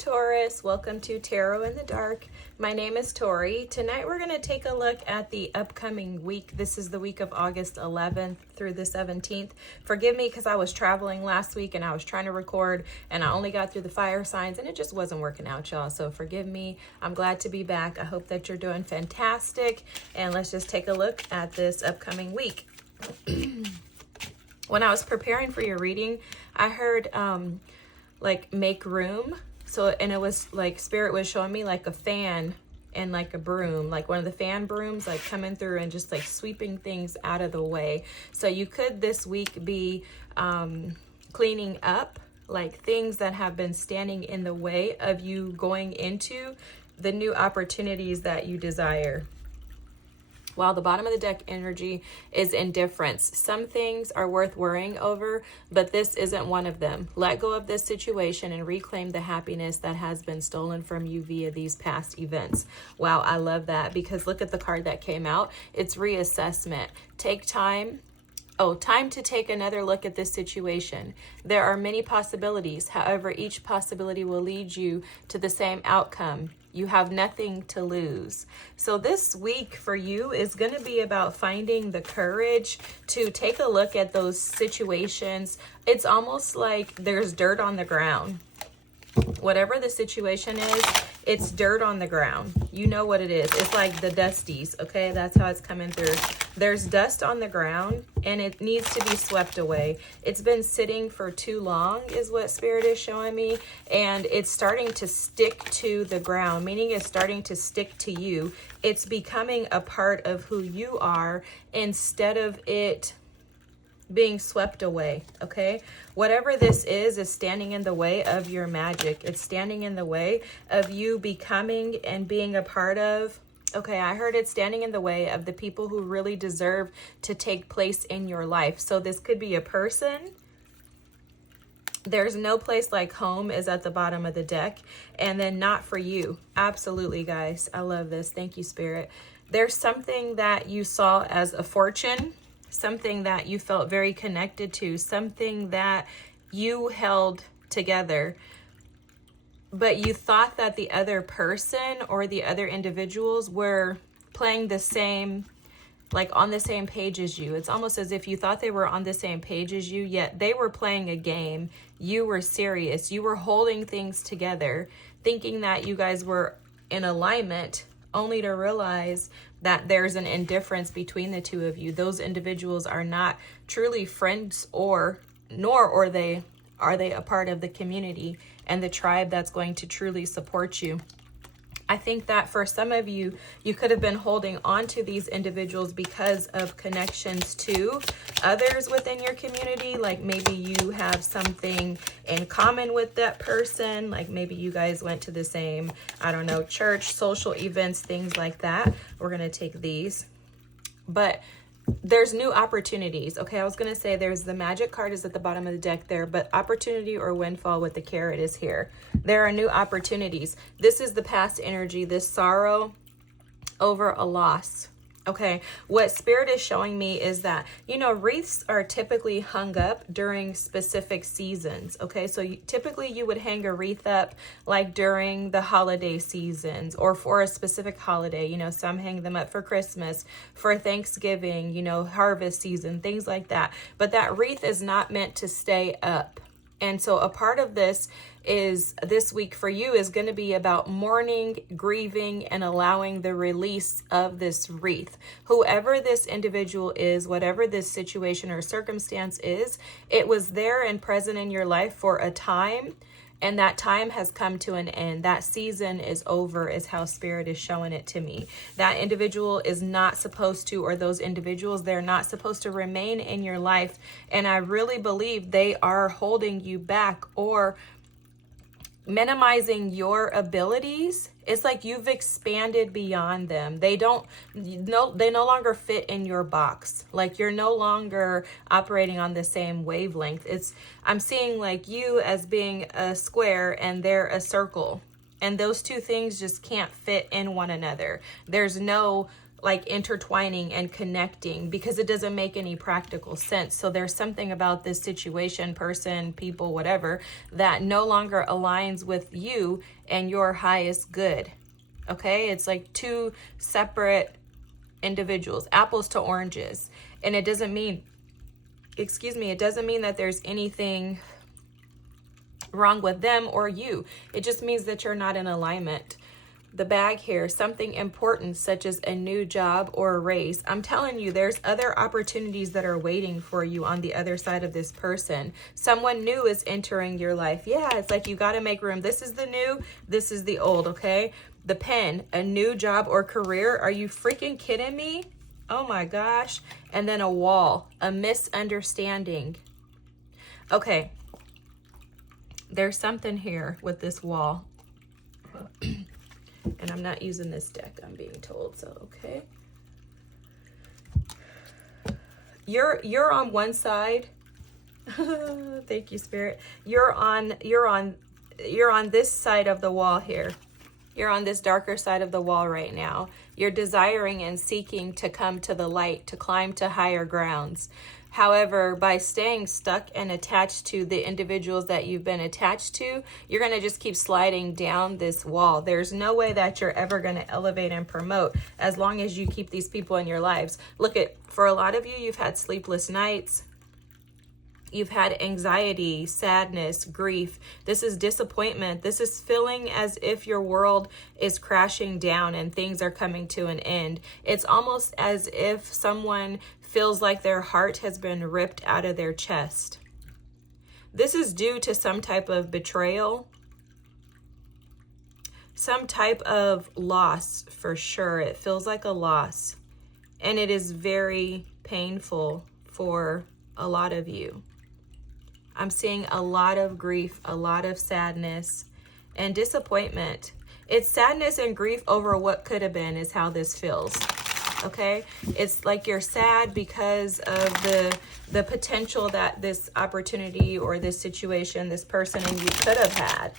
Taurus. Welcome to Tarot in the Dark. My name is Tori. Tonight we're going to take a look at the upcoming week. This is the week of August 11th through the 17th. Forgive me because I was traveling last week and I was trying to record and I only got through the fire signs and it just wasn't working out, y'all. So forgive me. I'm glad to be back. I hope that you're doing fantastic. And let's just take a look at this upcoming week. When I was preparing for your reading, I heard like make room. And it was like Spirit was showing me like a fan and like a broom, like one of the fan brooms, like coming through and just like sweeping things out of the way. So you could this week be cleaning up like things that have been standing in the way of you going into the new opportunities that you desire. While the bottom of the deck energy is indifference. Some things are worth worrying over, but this isn't one of them. Let go of this situation and reclaim the happiness that has been stolen from you via these past events. Wow, I love that because look at the card that came out. It's reassessment. Take time. Time to take another look at this situation. There are many possibilities. However, each possibility will lead you to the same outcome. You have nothing to lose. So this week for you is going to be about finding the courage to take a look at those situations. It's almost like there's dirt on the ground. Whatever the situation is, it's dirt on the ground. You know what it is. It's like the dusties, okay? That's how it's coming through. There's dust on the ground and it needs to be swept away. It's been sitting for too long is what Spirit is showing me. And it's starting to stick to the ground, meaning it's starting to stick to you. It's becoming a part of who you are instead of it being swept away, okay? Whatever this is standing in the way of your magic. It's standing in the way of you becoming and being a part of, okay, I heard it's standing in the way of the people who really deserve to take place in your life. So this could be a person. There's no place like home is at the bottom of the deck. And then not for you. Absolutely, guys. I love this. Thank you, Spirit. There's something that you saw as a fortune, something that you felt very connected to, something that you held together, but you thought that the other person or the other individuals were playing the same, like on the same page as you. It's almost as if you thought they were on the same page as you, yet they were playing a game. You were serious. You were holding things together, thinking that you guys were in alignment, only to realize that there's an indifference between the two of you. Those individuals are not truly friends nor are they a part of the community and the tribe that's going to truly support you. I think that for some of you, you could have been holding on to these individuals because of connections to others within your community. Like maybe you have something in common with that person. Like maybe you guys went to the same, I don't know, church, social events, things like that. We're going to take these. But there's new opportunities. Okay, I was going to say there's the magic card is at the bottom of the deck there, but opportunity or windfall with the carrot is here. There are new opportunities. This is the past energy, this sorrow over a loss. Okay, what Spirit is showing me is that, wreaths are typically hung up during specific seasons. Okay, so typically you would hang a wreath up like during the holiday seasons or for a specific holiday. Some hang them up for Christmas, for Thanksgiving, harvest season, things like that. But that wreath is not meant to stay up. And so a part of this week for you is going to be about mourning, grieving, and allowing the release of this wreath. Whoever this individual is, whatever this situation or circumstance is, it was there and present in your life for a time, and that time has come to an end. That season is over is how Spirit is showing it to me. That individual is not supposed to, or those individuals, they're not supposed to remain in your life. And I really believe they are holding you back or minimizing your abilities. It's like you've expanded beyond them. They no longer fit in your box. Like you're no longer operating on the same wavelength. I'm seeing like you as being a square and they're a circle. And those two things just can't fit in one another. There's no like intertwining and connecting, because it doesn't make any practical sense. So there's something about this situation, person, people, whatever, that no longer aligns with you and your highest good. Okay, it's like two separate individuals, apples to oranges. And it doesn't mean, it doesn't mean that there's anything wrong with them or you. It just means that you're not in alignment. The bag here, something important such as a new job or a raise. I'm telling you, there's other opportunities that are waiting for you on the other side of this person. Someone new is entering your life. Yeah, it's like you got to make room. This is the new, this is the old, okay? The pen, a new job or career. Are you freaking kidding me? Oh my gosh. And then a wall, a misunderstanding. Okay. There's something here with this wall. And I'm not using this deck, I'm being told, so okay. You're on one side. Thank you, Spirit. You're on this side of the wall here. You're on this darker side of the wall right now. You're desiring and seeking to come to the light, to climb to higher grounds. However, by staying stuck and attached to the individuals that you've been attached to, you're going to just keep sliding down this wall. There's no way that you're ever going to elevate and promote as long as you keep these people in your lives. Look at, for a lot of you, you've had sleepless nights. You've had anxiety, sadness, grief. This is disappointment. This is feeling as if your world is crashing down and things are coming to an end. It's almost as if someone feels like their heart has been ripped out of their chest. This is due to some type of betrayal, some type of loss for sure. It feels like a loss, and it is very painful for a lot of you. I'm seeing a lot of grief, a lot of sadness and disappointment. It's sadness and grief over what could have been is how this feels. Okay? It's like you're sad because of the potential that this opportunity or this situation, this person and you could have had.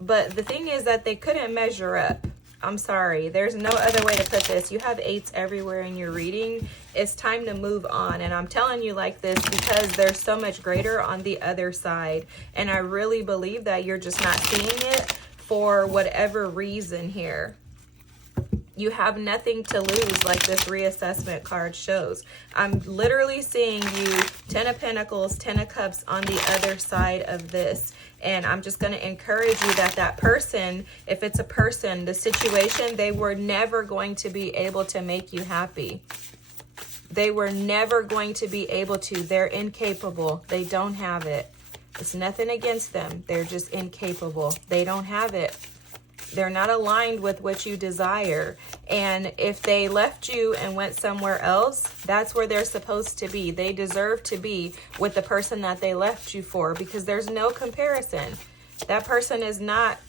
But the thing is that they couldn't measure up. I'm sorry. There's no other way to put this. You have 8s everywhere in your reading. It's time to move on. And I'm telling you like this because there's so much greater on the other side. And I really believe that you're just not seeing it for whatever reason here. You have nothing to lose, like this reassessment card shows. I'm literally seeing you 10 of Pentacles, 10 of Cups on the other side of this. And I'm just going to encourage you that that person, if it's a person, the situation, they were never going to be able to make you happy. They were never going to be able to. They're incapable. They don't have it. It's nothing against them. They're just incapable. They don't have it. They're not aligned with what you desire. And if they left you and went somewhere else, that's where they're supposed to be. They deserve to be with the person that they left you for, because there's no comparison. That person is not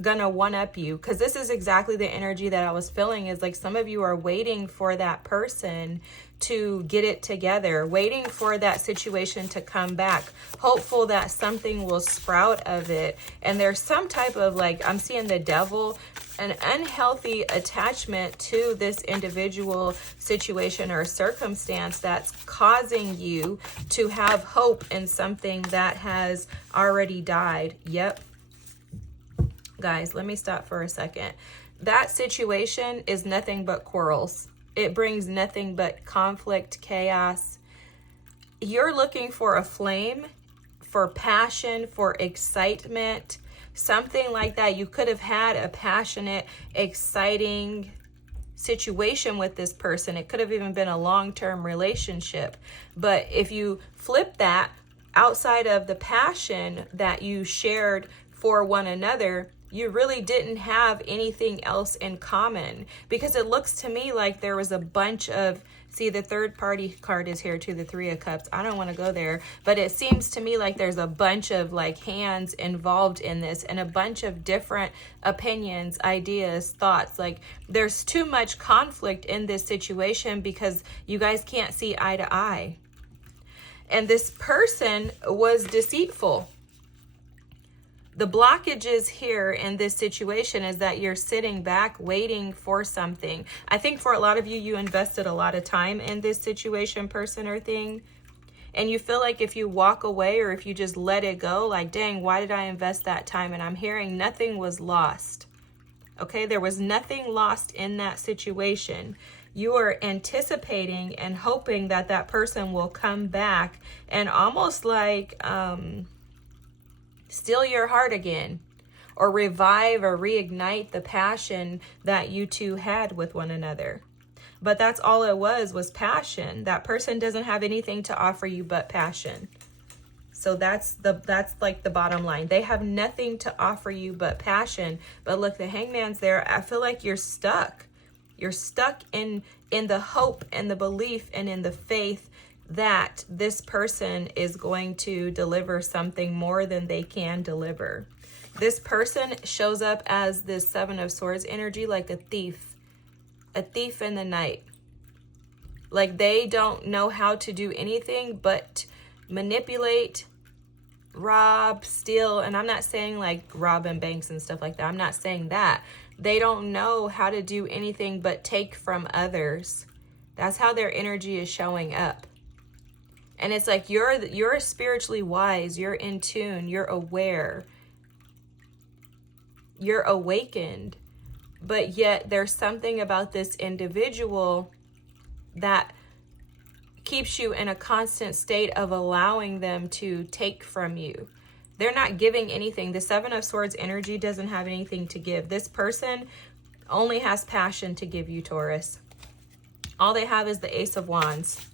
gonna one-up you, because this is exactly the energy that I was feeling. Is like some of you are waiting for that person to get it together, waiting for that situation to come back, hopeful that something will sprout of it. And there's some type of, like, I'm seeing the devil, an unhealthy attachment to this individual situation or circumstance that's causing you to have hope in something that has already died. Yep. Guys, let me stop for a second. That situation is nothing but quarrels. It brings nothing but conflict, chaos. You're looking for a flame, for passion, for excitement, something like that. You could have had a passionate, exciting situation with this person. It could have even been a long-term relationship. But if you flip that, outside of the passion that you shared for one another, you really didn't have anything else in common, because it looks to me like there was a bunch of, see, the third party card is here too, the 3 of Cups. I don't want to go there, but it seems to me like there's a bunch of like hands involved in this and a bunch of different opinions, ideas, thoughts. Like there's too much conflict in this situation because you guys can't see eye to eye. And this person was deceitful. The blockages here in this situation is that you're sitting back waiting for something. I think for a lot of you, you invested a lot of time in this situation, person, or thing. And you feel like if you walk away or if you just let it go, like, dang, why did I invest that time? And I'm hearing nothing was lost. Okay, there was nothing lost in that situation. You are anticipating and hoping that that person will come back and almost like steal your heart again, or revive or reignite the passion that you two had with one another. But that's all it was passion. That person doesn't have anything to offer you but passion. So that's like the bottom line. They have nothing to offer you but passion. But look, the Hangman's there. I feel like you're stuck. You're stuck in the hope and the belief and in the faith that this person is going to deliver something more than they can deliver. This person shows up as this Seven of Swords energy, like a thief in the night. Like they don't know how to do anything but manipulate, rob, steal. And I'm not saying like robbing banks and stuff like that. I'm not saying that. They don't know how to do anything but take from others. That's how their energy is showing up. And it's like you're spiritually wise, you're in tune, you're aware, you're awakened, but yet there's something about this individual that keeps you in a constant state of allowing them to take from you. They're not giving anything. The Seven of Swords energy doesn't have anything to give. This person only has passion to give you, Taurus. All they have is the Ace of Wands.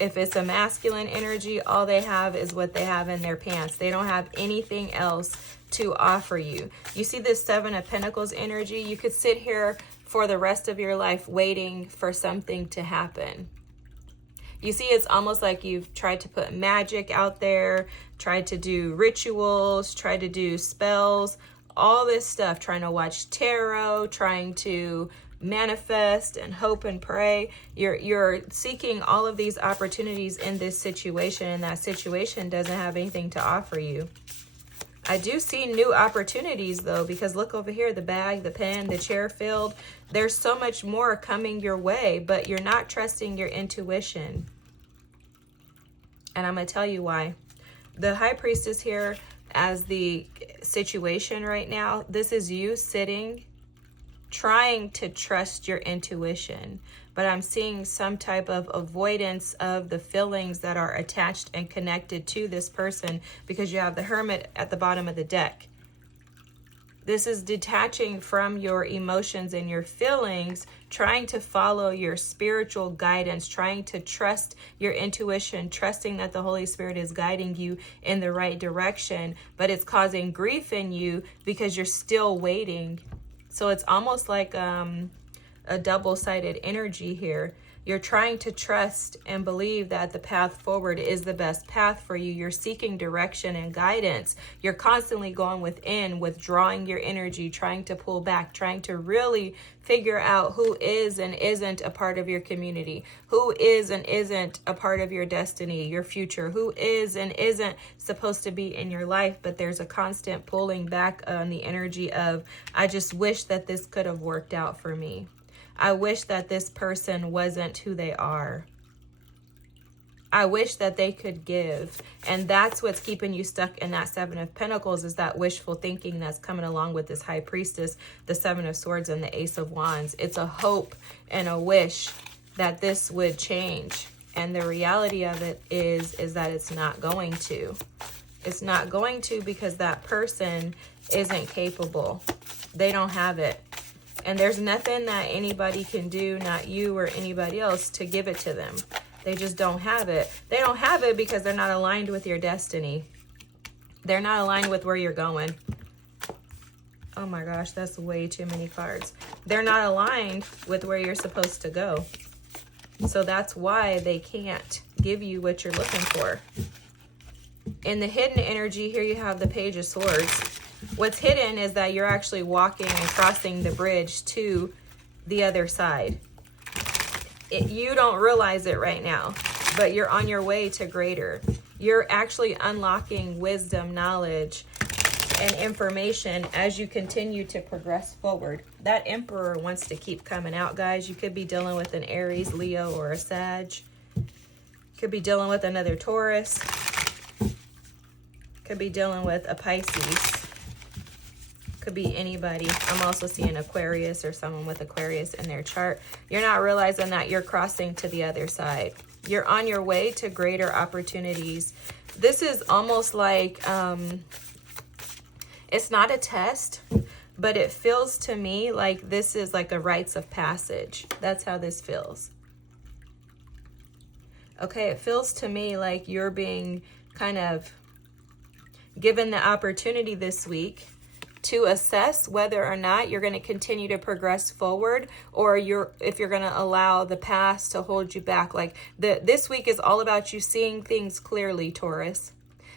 If it's a masculine energy, all they have is what they have in their pants. They don't have anything else to offer you. You see this Seven of Pentacles energy? You could sit here for the rest of your life waiting for something to happen. You see, it's almost like you've tried to put magic out there, tried to do rituals, tried to do spells, all this stuff, trying to watch tarot, trying to manifest and hope and pray. You're seeking all of these opportunities in this situation, and that situation doesn't have anything to offer you. I do see new opportunities though, because look over here, the bag, the pen, the chair filled. There's so much more coming your way, but you're not trusting your intuition. And I'm going to tell you why. The High Priestess here as the situation right now, this is you sitting trying to trust your intuition, but I'm seeing some type of avoidance of the feelings that are attached and connected to this person because you have the Hermit at the bottom of the deck. This is detaching from your emotions and your feelings, trying to follow your spiritual guidance, trying to trust your intuition, trusting that the Holy Spirit is guiding you in the right direction, but it's causing grief in you because you're still waiting. So it's almost like a double-sided energy here. You're trying to trust and believe that the path forward is the best path for you. You're seeking direction and guidance. You're constantly going within, withdrawing your energy, trying to pull back, trying to really figure out who is and isn't a part of your community, who is and isn't a part of your destiny, your future, who is and isn't supposed to be in your life. But there's a constant pulling back on the energy of, I just wish that this could have worked out for me. I wish that this person wasn't who they are. I wish that they could give. And that's what's keeping you stuck in that Seven of Pentacles, is that wishful thinking that's coming along with this High Priestess, the Seven of Swords, and the Ace of Wands. It's a hope and a wish that this would change. And the reality of it is that it's not going to. It's not going to, because that person isn't capable. They don't have it. And there's nothing that anybody can do, not you or anybody else, to give it to them. They just don't have it. They don't have it because they're not aligned with your destiny. They're not aligned with where you're going. Oh my gosh, that's way too many cards. They're not aligned with where you're supposed to go. So that's why they can't give you what you're looking for. In the hidden energy here, you have the Page of Swords. What's hidden is that you're actually walking and crossing the bridge to the other side. You don't realize it right now, but you're on your way to greater. You're actually unlocking wisdom, knowledge, and information as you continue to progress forward. That Emperor wants to keep coming out, guys. You could be dealing with an Aries, Leo, or a Sag. Could be dealing with another Taurus. Could be dealing with a Pisces. Could be anybody. I'm also seeing Aquarius or someone with Aquarius in their chart. You're not realizing that you're crossing to the other side. You're on your way to greater opportunities. This is almost like, it's not a test, but it feels to me like this is like a rites of passage. That's how this feels. Okay, it feels to me like you're being kind of given the opportunity this week to assess whether or not you're going to continue to progress forward, or if you're going to allow the past to hold you back. Like this week is all about you seeing things clearly, Taurus.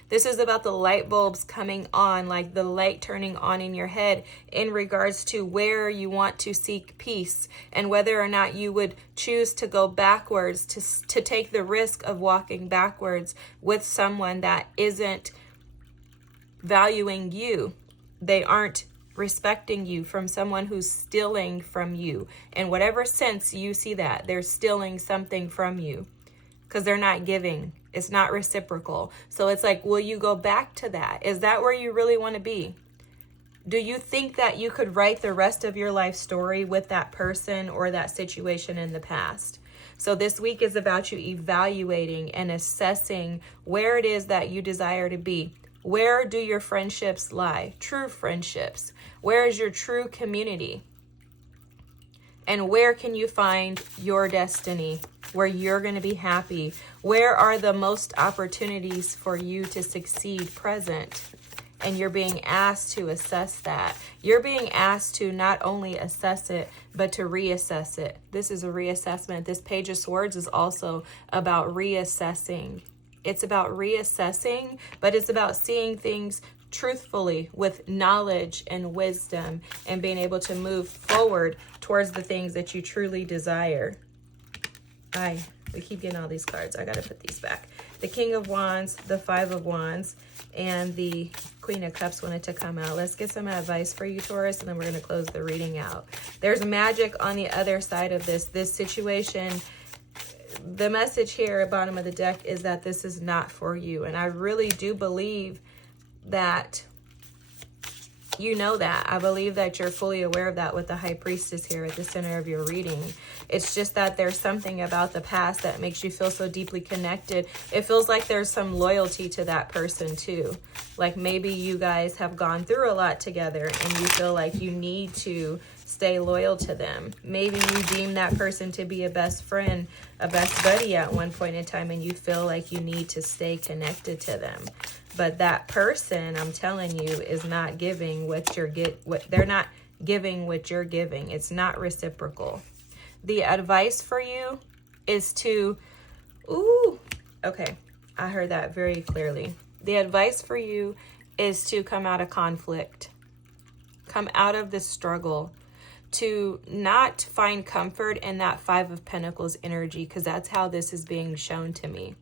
This is about the light bulbs coming on, like the light turning on in your head in regards to where you want to seek peace, and whether or not you would choose to go backwards, to take the risk of walking backwards with someone that isn't valuing you. They aren't respecting you, from someone who's stealing from you. In whatever sense you see that, they're stealing something from you because they're not giving. It's not reciprocal. So it's like, will you go back to that? Is that where you really want to be? Do you think that you could write the rest of your life story with that person or that situation in the past? So this week is about you evaluating and assessing where it is that you desire to be. Where do your friendships lie? True friendships. Where is your true community? And where can you find your destiny? Where you're going to be happy? Where are the most opportunities for you to succeed present? And you're being asked to assess that. You're being asked to not only assess it, but to reassess it. This is a reassessment. This Page of Swords is also about reassessing. It's about reassessing, but it's about seeing things truthfully with knowledge and wisdom, and being able to move forward towards the things that you truly desire. We keep getting all these cards. I got to put these back. The King of Wands, the Five of Wands, and the Queen of Cups wanted to come out. Let's get some advice for you, Taurus, and then we're going to close the reading out. There's magic on the other side of this situation. The message here at the bottom of the deck is that this is not for you. And I really do believe that you know that. I believe that you're fully aware of that with the High Priestess here at the center of your reading. It's just that there's something about the past that makes you feel so deeply connected. It feels like there's some loyalty to that person too. Like maybe you guys have gone through a lot together and you feel like you need to stay loyal to them. Maybe you deem that person to be a best friend, a best buddy at one point in time, and you feel like you need to stay connected to them. But that person, I'm telling you, is not giving they're not giving what you're giving. It's not reciprocal. The advice for you is to, okay, I heard that very clearly. The advice for you is to come out of conflict, come out of the struggle, to not find comfort in that Five of Pentacles energy, because that's how this is being shown to me.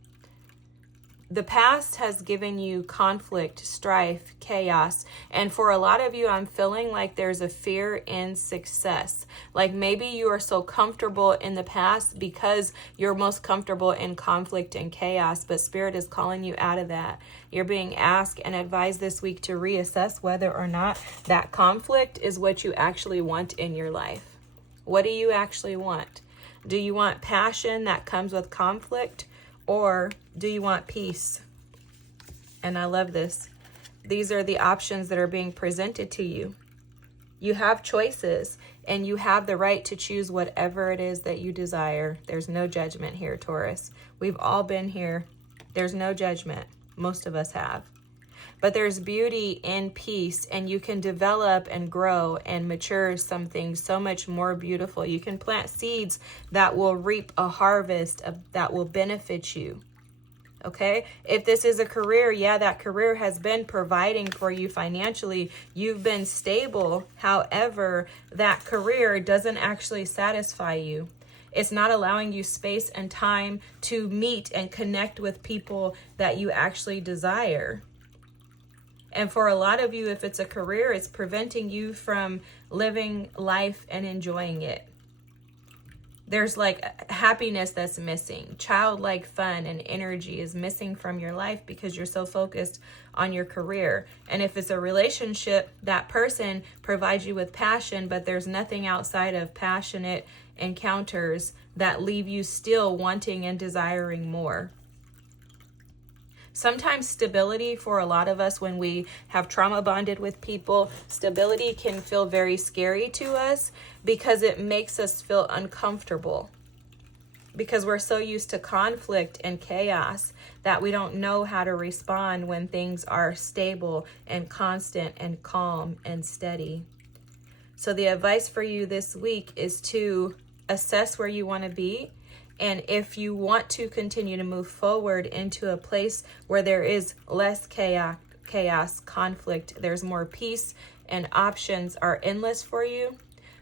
The past has given you conflict, strife, chaos, and for a lot of you, I'm feeling like there's a fear in success. Like maybe you are so comfortable in the past because you're most comfortable in conflict and chaos, but Spirit is calling you out of that. You're being asked and advised this week to reassess whether or not that conflict is what you actually want in your life. What do you actually want? Do you want passion that comes with conflict? Or do you want peace? And I love this. These are the options that are being presented to you. You have choices, and you have the right to choose whatever it is that you desire. There's no judgment here, Taurus. We've all been here. There's no judgment. Most of us have. But there's beauty in peace, and you can develop and grow and mature something so much more beautiful. You can plant seeds that will reap a harvest that will benefit you. Okay? If this is a career, yeah, that career has been providing for you financially. You've been stable. However, that career doesn't actually satisfy you. It's not allowing you space and time to meet and connect with people that you actually desire. And for a lot of you, if it's a career, it's preventing you from living life and enjoying it. There's like happiness that's missing. Childlike fun and energy is missing from your life because you're so focused on your career. And if it's a relationship, that person provides you with passion, but there's nothing outside of passionate encounters that leave you still wanting and desiring more. Sometimes stability, for a lot of us, when we have trauma bonded with people, stability can feel very scary to us because it makes us feel uncomfortable. Because we're so used to conflict and chaos that we don't know how to respond when things are stable and constant and calm and steady. So the advice for you this week is to assess where you want to be. And if you want to continue to move forward into a place where there is less chaos, conflict, there's more peace, and options are endless for you,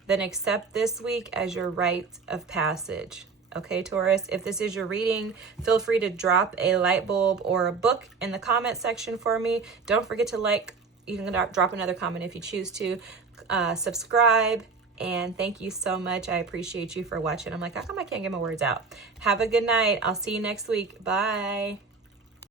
then accept this week as your rite of passage. Okay, Taurus, if this is your reading, feel free to drop a light bulb or a book in the comment section for me. Don't forget to like. You can drop another comment if you choose to. Subscribe. And thank you so much. I appreciate you for watching. I'm like, how come I can't get my words out? Have a good night. I'll see you next week. Bye.